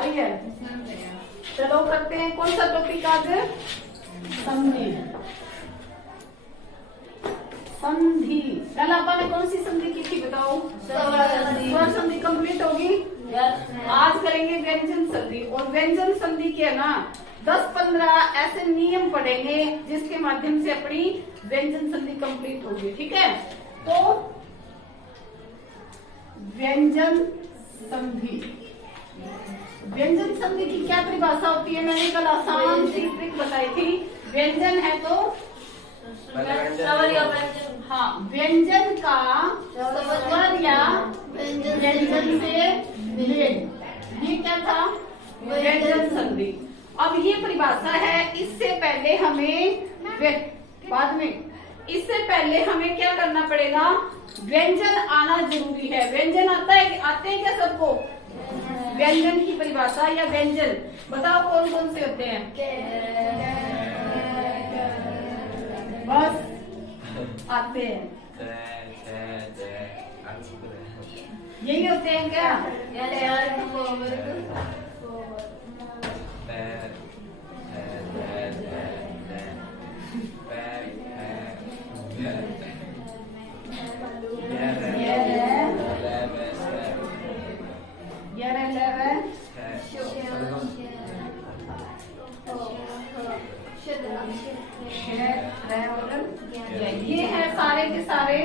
रही है? चलो करते हैं। कौन सा टॉपिक आज? संधि। संधि कल आपने कौन सी संधि की थी बताओ? स्वर संधि कंप्लीट होगी। आज करेंगे व्यंजन संधि। और व्यंजन संधि के ना 10-15 ऐसे नियम पढ़ेंगे जिसके माध्यम से अपनी व्यंजन संधि कंप्लीट होगी। ठीक है, तो व्यंजन संधि। व्यंजन संधि की क्या परिभाषा होती है? मैंने कल आसान सी ट्रिक बताई थी। व्यंजन है तो हाँ, व्यंजन का स्वर या व्यंजन से मेल, ये क्या था? व्यंजन संधि। अब ये परिभाषा है। इससे पहले हमें बाद में इससे पहले हमें क्या करना पड़ेगा? व्यंजन आना जरूरी है। व्यंजन आता है, आते हैं क्या सबको? व्यंजन की परिभाषा या व्यंजन बताओ कौन कौन से होते हैं? बस आते हैं, यही होते हैं क्या? ये है सारे के सारे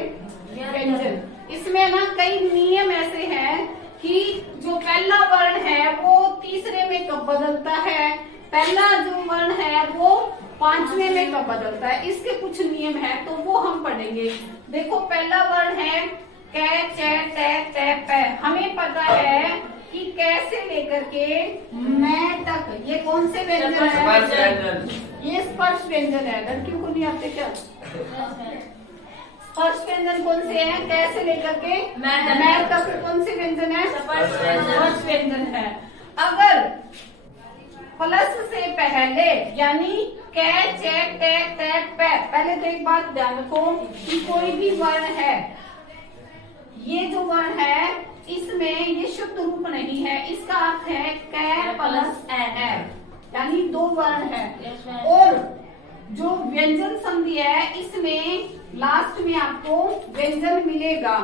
व्यंजन। इसमें ना कई नियम ऐसे हैं कि जो पहला वर्ण है वो तीसरे में कब बदलता है, पहला जो वर्ण है वो पांचवें में कब बदलता है, इसके कुछ नियम है तो वो हम पढ़ेंगे। देखो पहला वर्ण है कै, चे, टे, ते, पे। हमें पता है कि कैसे लेकर के मैं तक ये कौन से व्यंजन है? ये स्पर्श व्यंजन है। लड़कियों को नहीं आते क्या? स्पर्श व्यंजन कौन से हैं? कैसे लेकर के मैं तक कौन से व्यंजन है? स्पर्श व्यंजन है। अगर प्लस से पहले यानी कै, चे, टे, ते, पे, पहले तो एक बात ध्यान रखो कि कोई भी वर्ण है, ये जो वर्ण है इसमें ये शुद्ध रूप नहीं है। इसका अर्थ है कै प्लस ए, यानी दो वर्ण है। और जो व्यंजन संधि है इसमें लास्ट में आपको व्यंजन मिलेगा।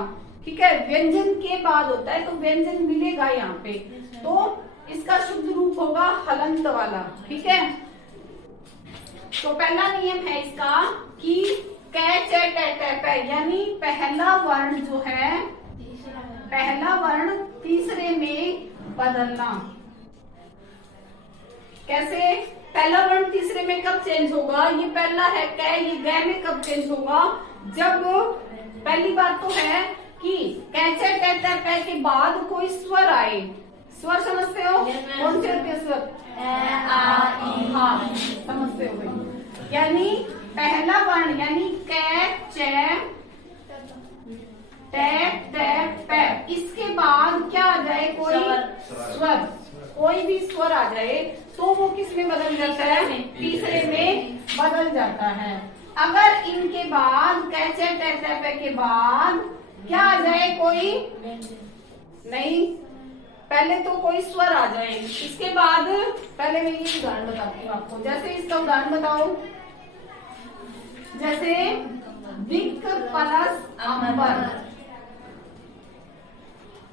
ठीक है, व्यंजन के बाद होता है तो व्यंजन मिलेगा यहाँ पे, तो इसका शुद्ध रूप होगा हलंत वाला। ठीक है, तो पहला नियम है इसका कि कै, चे, टे, ते, पे, यानी पहला वर्ण जो है, पहला वर्ण तीसरे में बदलना। कैसे? पहला वर्ण तीसरे में कब चेंज होगा? ये पहला है कै, ये गै में कब चेंज होगा? जब पहली बात तो है कि कै, चे, टे, ते, पे के बाद कोई स्वर आए। स्वर समझते हो? कौन से होते हैं स्वर? हाँ, समझते हो भाई। यानी पहला वर्ण यानी कै, चे, टे, ते, पे, इसके बाद क्या आ जाए? कोई स्वर, कोई भी स्वर आ जाए तो वो किस में बदल जाता है? तीसरे में बदल जाता है। अगर इनके बाद कै, चे, टे, ते, पे के बाद क्या आ जाए? कोई नहीं, पहले तो कोई स्वर आ जाए, इसके बाद पहले मैं ये उदाहरण बताती हूँ आपको। जैसे इसका उदाहरण बताओ, जैसे दिक् प्लस अंबर।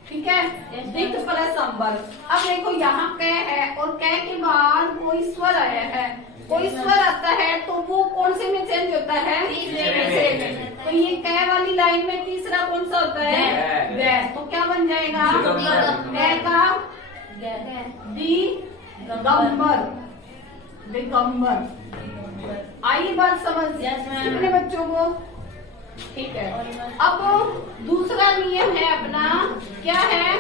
ठीक है, दिक् प्लस अंबर। अब देखो यहाँ कै है और कै के बाद कोई स्वर आया है, कोई स्वर आता है तो वो कौन से में चेंज होता है? तीसरे में। तो ये कै वाली लाइन में तीसरा कौन सा होता है? गै। तो क्या बन जाएगा? कै का दिगंबर, दिगंबर। आई बात समझ कितने बच्चों को? ठीक है, अब दूसरा नियम है अपना, क्या है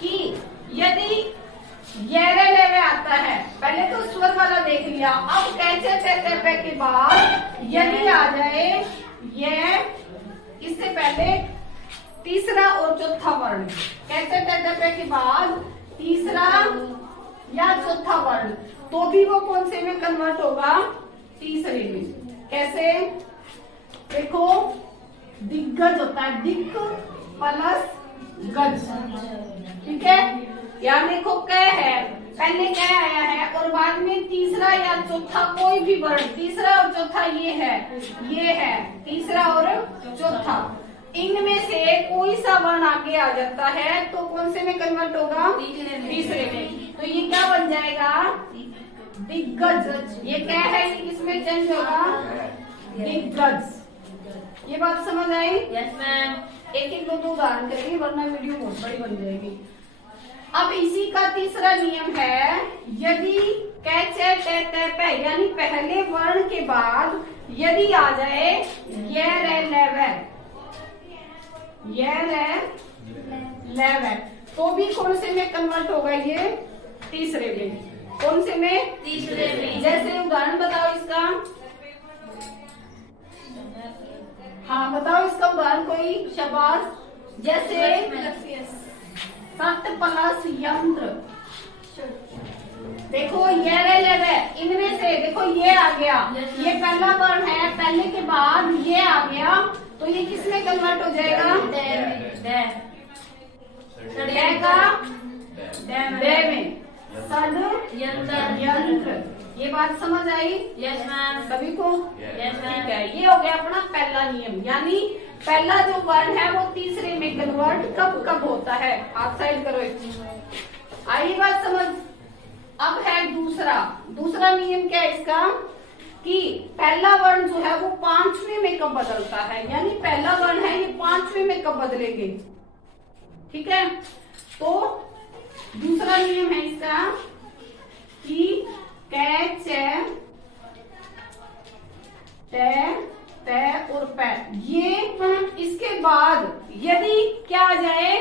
कि यदि येरे लेवे आता है, पहले तो स्वर वाला देख लिया, अब कैसे टे, पे के बाद यदि आ जाए ये, इससे पहले तीसरा और चौथा वर्ण, कैसे टे, पे के बाद तीसरा या चौथा वर्ण, तो भी वो कौन से में कन्वर्ट होगा? तीसरे में। कैसे? देखो दिग्गज होता है, दिक् प्लस गज। ठीक है, यहाँ देखो क है, पहले क आया है और बाद में तीसरा या चौथा कोई भी वर्ण, तीसरा और चौथा ये है तीसरा और चौथा, इनमें से कोई सा वर्ण आगे आ जाता है तो कौन से में कन्वर्ट होगा? तीसरे में। तो ये क्या बन जाएगा? दिग्गज। ये क्या है, ये किसमें चेंज होगा? दिग्गज। ये बात समझ आई? Yes ma'am. एक एक दो उदाहरण करेंगे वरना वीडियो बहुत बड़ी बन जाएगी। अब इसी का तीसरा नियम है, यदि कै चे ते ते पे यानी पहले वर्ण के बाद यदि आ जाए ये रे लेवे तो भी कौन से में कन्वर्ट होगा? ये तीसरे में। कौन से में? तीसरे में। जैसे उदाहरण बताओ इसका। हाँ बताओ इसका उदाहरण कोई। शाबाश। जैसे सत प्लस यंत्र, देखो ये रे लेवे, इनमें से देखो ये आ गया, ये पहला वर्ण है, पहले के बाद ये आ गया तो ये किसमें कन्वर्ट हो जाएगा? दे में। सद यंत्र। ये बात समझ आई? Yes ma'am. सभी को? Yes ma'am. ठीक है, ये हो गया अपना पहला नियम, यानी पहला जो वर्ण है वो तीसरे में कन्वर्ट कब कब होता है। आप साइड करो। आई बात समझ? अब है दूसरा नियम क्या है इसका, कि पहला वर्ण जो है वो पांचवें में कब बदलता है, यानी पहला वर्ण है ये पांचवें में कब बदलेंगे। ठीक है, तो दूसरा नियम है इसका कि कै चे ते और पै, ये इसके बाद यदि क्या आ जाए,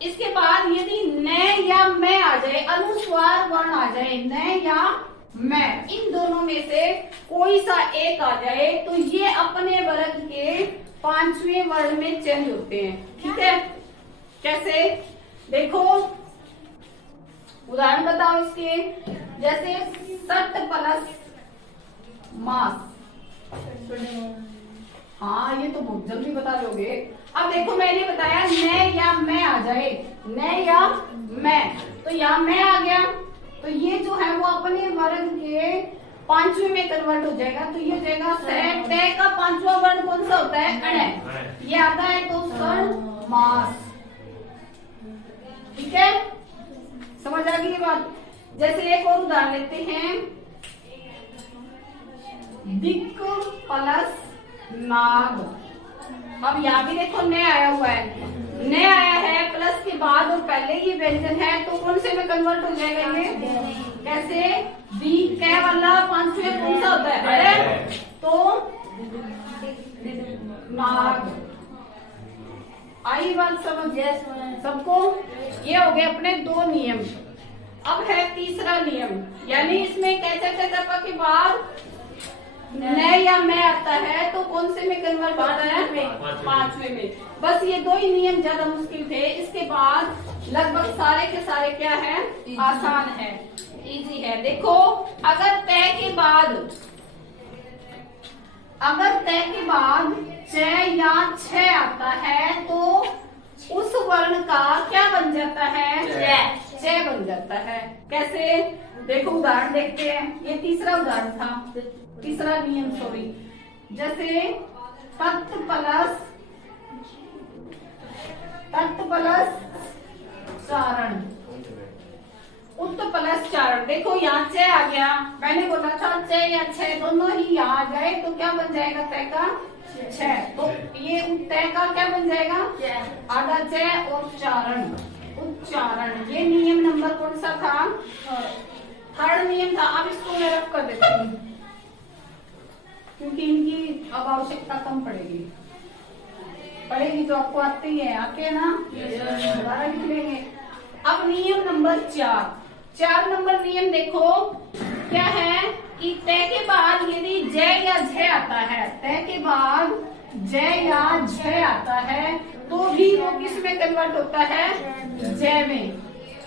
इसके बाद यदि न या मैं आ जाए, अनुस्वार वर्ण आ जाए, न या मैं, इन दोनों में से कोई सा एक आ जाए तो ये अपने वर्ग के पांचवें वर्ण में चेंज होते हैं। ठीक है, कैसे देखो उदाहरण बताओ इसके। जैसे सत प्लस मास। हाँ ये तो बहुत जल्दी बता लोगे। अब देखो मैंने बताया न या मैं आ जाए, न या मैं, तो यहाँ मैं आ गया तो ये जो है वो अपने वर्ग के पांचवें में कन्वर्ट हो जाएगा। तो ये हो जाएगा ते का पांचवा वर्ण कौन सा होता है? अण। ये आता है तो सण मास। ठीक है, समझ आ गई ये बात। जैसे एक और उदाहरण लेते हैं, दिक् प्लस नाग। अब यहाँ भी देखो न आया हुआ है, न आया है प्लस के बाद और पहले ये व्यंजन है तो कौन से में कन्वर्ट हो जाएगा ये? कैसे? दी कै वाला पांचवें कौन सा होता है? अरे तो नाग। आई बात समझ सबको? ये हो गए अपने दो नियम। अब है तीसरा नियम, यानी इसमें कैसे के बाद न या मैं आता है तो कौन से में कन्वर्ट होता है? पांचवें में। बस ये दो ही नियम ज्यादा मुश्किल थे, इसके बाद लगभग सारे के सारे क्या है? आसान है, इजी है। देखो अगर तय के बाद च या छ आता है तो उस वर्ण का क्या बन जाता है? च बन जाता है। कैसे? देखो उदाहरण देखते हैं। ये तीसरा उदाहरण था, तीसरा नियम सॉरी। जैसे तत् प्लस चारण, उत्त प्लस चारण। देखो यहाँ च आ गया, मैंने बोला था च या छ दोनों ही यहाँ आ जाए तो क्या बन जाएगा? तय का छ। तो ये तय का क्या बन जाएगा? आधा च और चारण, उच्चारण। ये नियम नंबर कौन सा था? थर्ड नियम था। अब इसको मैं रख कर देती हूँ क्योंकि इनकी अब आवश्यकता कम पड़ेगी तो आपको आते ही है, आते है ना, दोबारा लिख लेंगे। अब नियम नंबर 4 नंबर नियम देखो क्या है कि तय के बाद यदि जय या झ आता है, तय के बाद जय या झ आता है तो भी वो किस में कन्वर्ट होता है? जय में।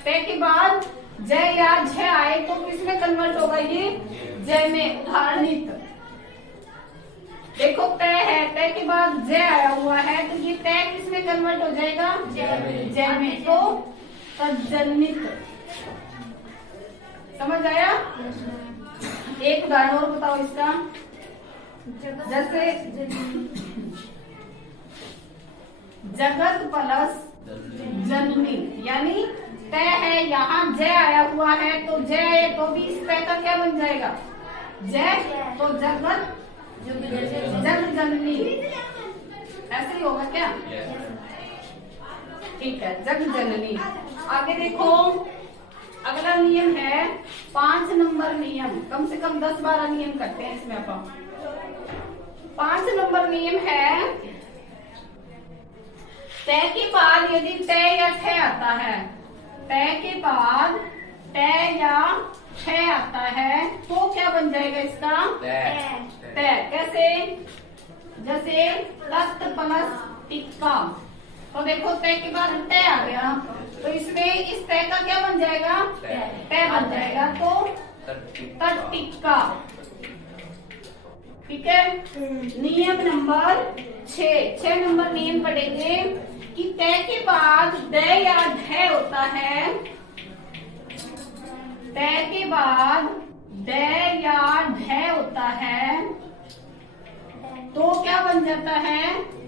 तय के बाद जय या झ आए तो किस में कन्वर्ट होगा? ये जय में। उदाहरण देखो तय है, तय के बाद जय आया हुआ है तो ये तय किस में कन्वर्ट हो जाएगा? जय में। तो तज्जनित। समझ आया? एक उदाहरण और बताओ इसका। जैसे जगत प्लस जननी, यानी तय है, यहाँ जय आया हुआ है तो जय है तो भी इस तय का क्या बन जाएगा? जय। तो जगत जग जननी, ऐसे ही होगा क्या? ठीक है, जग जननी। आगे देखो, अगला नियम है 5 नंबर नियम। कम से कम 10-12 नियम करते हैं इसमें अपन। 5 नंबर नियम है, तय के बाद यदि तय या ठय आता है, तय के बाद तय या ठय आता है तो क्या बन जाएगा इसका? तय। कैसे? जैसे तख्त प्लस टिक्का। तो देखो तय के बाद तय आ गया तो इसमें इस तय का क्या बन जाएगा? तय बन जाएगा। तो तटिक्का। ठीक है। नियम नंबर 6 नंबर नियम पढ़ेंगे कि तय के बाद द या ढ होता है, तय के बाद द या ढ होता है तो क्या बन जाता है?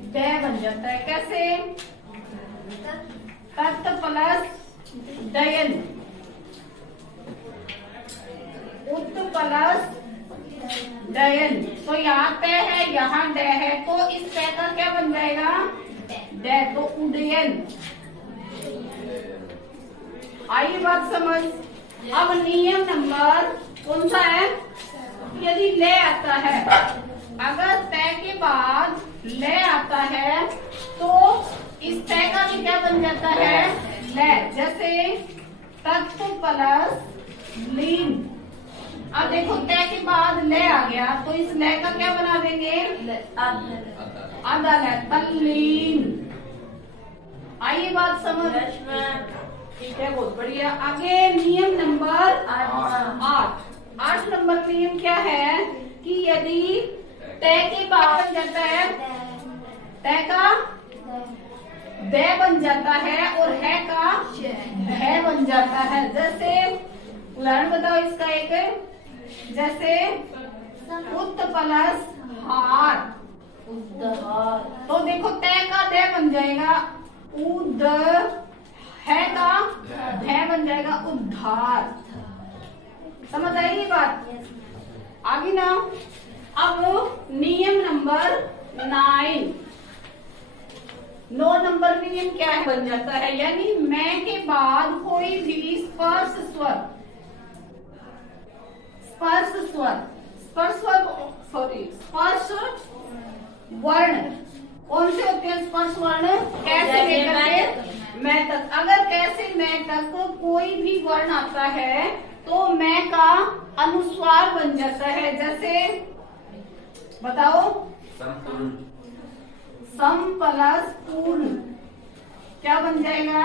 द बन जाता है। कैसे? तत् प्लस दयन, उत प्लस दयन। तो यहाँ तय है, यहाँ ड है तो इस तय का क्या बन जाएगा? ड। तो उदयन। आई बात समझ? अब नियम नंबर कौन सा है? यदि ले आता है, अगर तय के बाद ले आता है तो इस तय का भी क्या बन जाता है? ले। जैसे तत्व प्लस लीन। अब देखो तय के बाद ले आ गया तो इस ले का क्या बना देंगे? आधा ले, तल्लीन। आइए बात समझ? ठीक है, बहुत बढ़िया। आगे नियम नंबर 8 नंबर नियम क्या है कि यदि तय के बाद बन जाता है, तय का द बन जाता है और है का ढ बन जाता है। जैसे उदाहरण बताओ इसका एक। जैसे उत प्लस हार। तो देखो तय का द बन जाएगा, उद, है का ध बन जाएगा, उद्धार। समझ आई ये बात? आगे ना। अब नियम नंबर 9 नंबर नियम क्या है? बन जाता है, यानी मैं के बाद कोई भी स्पर्श स्वर, स्पर्श वर्ण कौन से होते हैं? स्पर्श वर्ण कैसे लेकर के मैं तक। अगर कैसे मैं तक कोई भी वर्ण आता है तो मैं का अनुस्वार बन जाता है। जैसे बताओ, सम प्लस पूर्ण क्या बन जाएगा?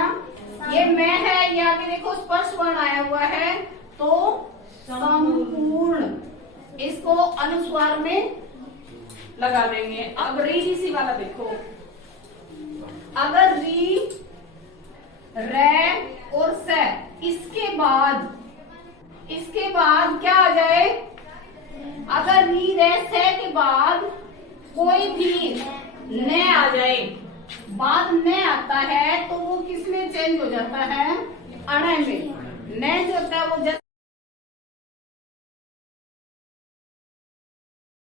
ये मैं है, ये आगे देखो स्पर्श वर्ण आया हुआ है तो संपूर्ण, इसको अनुस्वार में लगा देंगे। अब री सी वाला देखो, अगर री, रे और से इसके बाद क्या आ जाए? अगर री, रे, से के बाद कोई भी न आ जाए, बाद न आता है तो वो किस में चेंज हो जाता है? अणय में। न जो होता है वो